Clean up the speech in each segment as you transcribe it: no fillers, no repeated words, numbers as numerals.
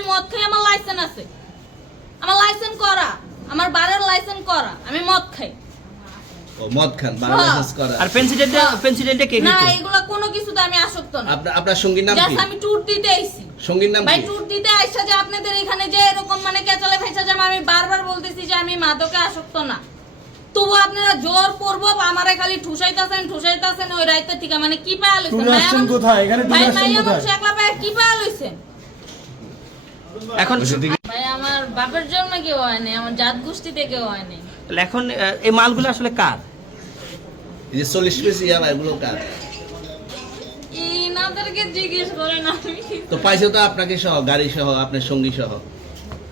আমি মদ খাই, আমার লাইসেন্স আছে, আমার লাইসেন্স করা, আমার বারের লাইসেন্স করা, আমি মদ খাই। ও মদ খান, বারের লাইসেন্স করা। আর পেন্সিলটা কে না, দিত? এগুলো কোনো কিছুতে আমি আসক্ত না। আপনার সঙ্গীর নাম কি? জাস্ট আমি ট্যুর দিতে আইছি। সঙ্গীর নাম ভাই কি? ট্যুর দিতে আইসা যে আপনাদের এখানে যে এরকম মানে কেচালে ফাইসা যে আমি বারবার বলতেছি যে আমি মাদকে আসক্ত না, তবু আপনারা জোর করবো আমারে খালি ঠুসাইতাছেন ওই রাইতে থেকে। মানে কি পায়া লইছেন? ট্যুরে আসছেন কোথায়? এখানে ট্যুরে আসছেন মাইয়া কোথায়? মানুষ একলা পায়া কি পায়া লইছেন? এখন ভাই আমার বাপের জন্মে কেউ হয় নাই, আমার জাত গোষ্ঠীতে কেউ হয় নাই। এখন এই মালগুলো আসলে কার? এই যে 40 পিস ইয়াবা এগুলো কার? ইনাদেরকে জিজ্ঞেস করেন। আমি তো পাইছে তো আপনাকে সহ, গাড়ি সহ, আপনার সঙ্গী সহ।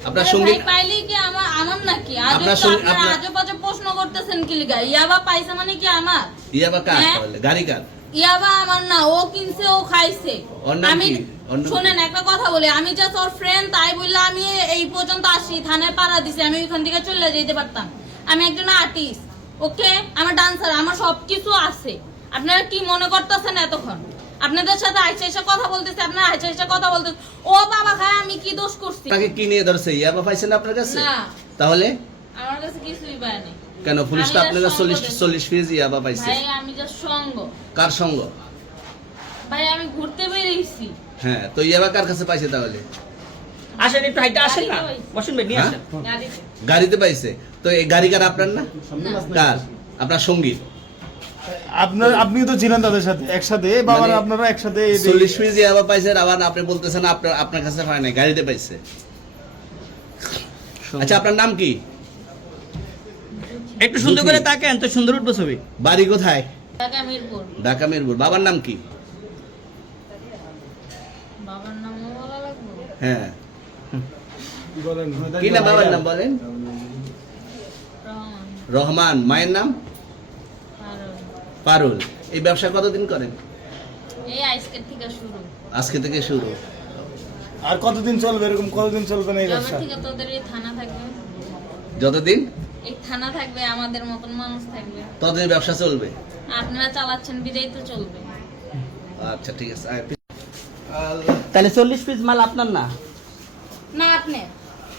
আপনার আরে সঙ্গী ভাই পাইলেই কি আমার নাকি? আপনার আজব তো সঙ্গে- আপনারা আপনার- আজব আজব প্রশ্ন করতেছেন কি লিগা? ইয়াবা পাইছে মানে কি আমার? ইয়াবা কার হ্যাঁ? তাহলে? গাড়ি কার? ইয়াবা আমার না, ও কিনছে, ও খাইছে। ওর নাম আমি কি? ওর নাম শুনেন একটা কথা বলি, আমি জাস্ট ওর ফ্রেন্ড, তাই বললে আমি এই পর্যন্ত আসি, থানায় পাড়া দিছি, আমি ওইখান থেকে চলে যেতে পারতাম। আমি একজন আর্টিস্ট, ওকে, আমার ডান্সার, আমার সবকিছু আছে। আপনারা কি মনে করতেছেন এতক্ষণ? আপনাদের সাথে আইসা এসে কথা বলতেছে, আপনারা আইসা এসে কথা বলতেছে। ও বাবা খায়, আমি কি দোষ করছি? আপনাকে কি নিয়ে ধরছে? ইয়াবা পাইছেন আপনার কাছে? না, তাহলে আমার কাছে কিছুই পায় নাই। কেন পুলিশ তো আমি আপনার just 40 পিস ইয়াবা পাইছে? ভাই আমি জাস্ট সঙ্গ। কার সঙ্গ? ভাই আমি ঘুরতে বেরিয়েছি। হ্যাঁ, তো ইয়াবা কার কাছে পাইছে তাহলে? আসেন একটু হাইটা আসেন না, বসেন ভাই, নিয়ে হ্যাঁ? আসেন। গাড়িতে। গাড়িতে পাইছে। তো এই গাড়ি কার? আপনার না? কার? আপনার সঙ্গী। আপনি তো ছিলেন তাদের সাথে একসাথে, বাবার মানে আপনারা একসাথে 40 পিস ইয়াবা পাইছে, আবার আপনি বলতেছেন আপনার কাছে হয় নাই, গাড়িতে পাইছে। আচ্ছা, আপনার নাম কি? একটু সুন্দর করে তাকান তো, সুন্দর উঠবো ছবি। বাড়ি কোথায়? ঢাকা মিরপুর। ঢাকা মিরপুর। বাবার নাম কি? বাবার নামও বলা লাগবে? হ্যাঁ, কি নাম বাবার নাম বলেন? রহমান, রহমান। মায়ের নাম? পারুল। পারুল। এই ব্যবসা কতদিন করেন? এই আজকের থেকে শুরু। আজকে থেকে শুরু। আর কতদিন চলবে, এরকম কতদিন চলবে না এই এবার ব্যবসা? থেকে তোদের এই থানা থাকবে, যতদিন এই থানা থাকবে, আমাদের মতন মানুষ থাকবে। ততদিন ব্যবসা চলবে। আপনারা চালাচ্ছেন বিদায় তো চলবে। আচ্ছা, ঠিক আছে। তাহলে 40 পিস মাল আপনার না? না আপনি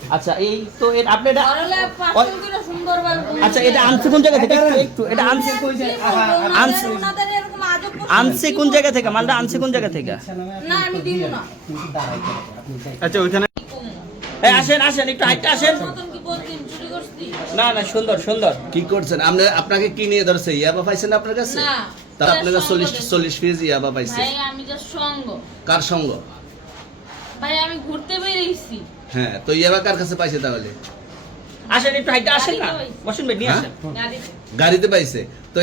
আচ্ছা, এই তো আপনি এটা ঘরলে পাঁচজন করে সুন্দরবার বলছেন। আচ্ছা, এটা আনছে কোন জায়গা থেকে? একটু এটা আনছে কি বলবো, আনছে- ওনাদের এরকম আজব প্রশ্ন আনছে কোন জায়গা থেকে? মালটা আনছে কোন জায়গা থেকে? না আমি দিব না। আচ্ছা, ওইখানে কি কমু? এই আসেন একটু হাইটা আসেন। নতুন কি বলছেন, চুরি করছি? না না, সুন্দর সুন্দর। কি করছেন? আপনাকে কি নিয়ে ধরছে? ইয়াবা পাইছেন আপনার কাছে? না। তাহলে আপনারা 40 পিস ইয়াবা পাইছে। ভাই আমি জাস্ট সঙ্গ। কার সঙ্গ? ভাই আমি ঘুরতে বেরিয়েছি। হ্যাঁ, তো ইয়াবা কার কাছে পাইছে তাহলে? আসেন একটু হাইটা আসেন না, বসেন ভাই, নিয়ে হ্যাঁ? আসেন। গাড়িতে। গাড়িতে পাইছে। তো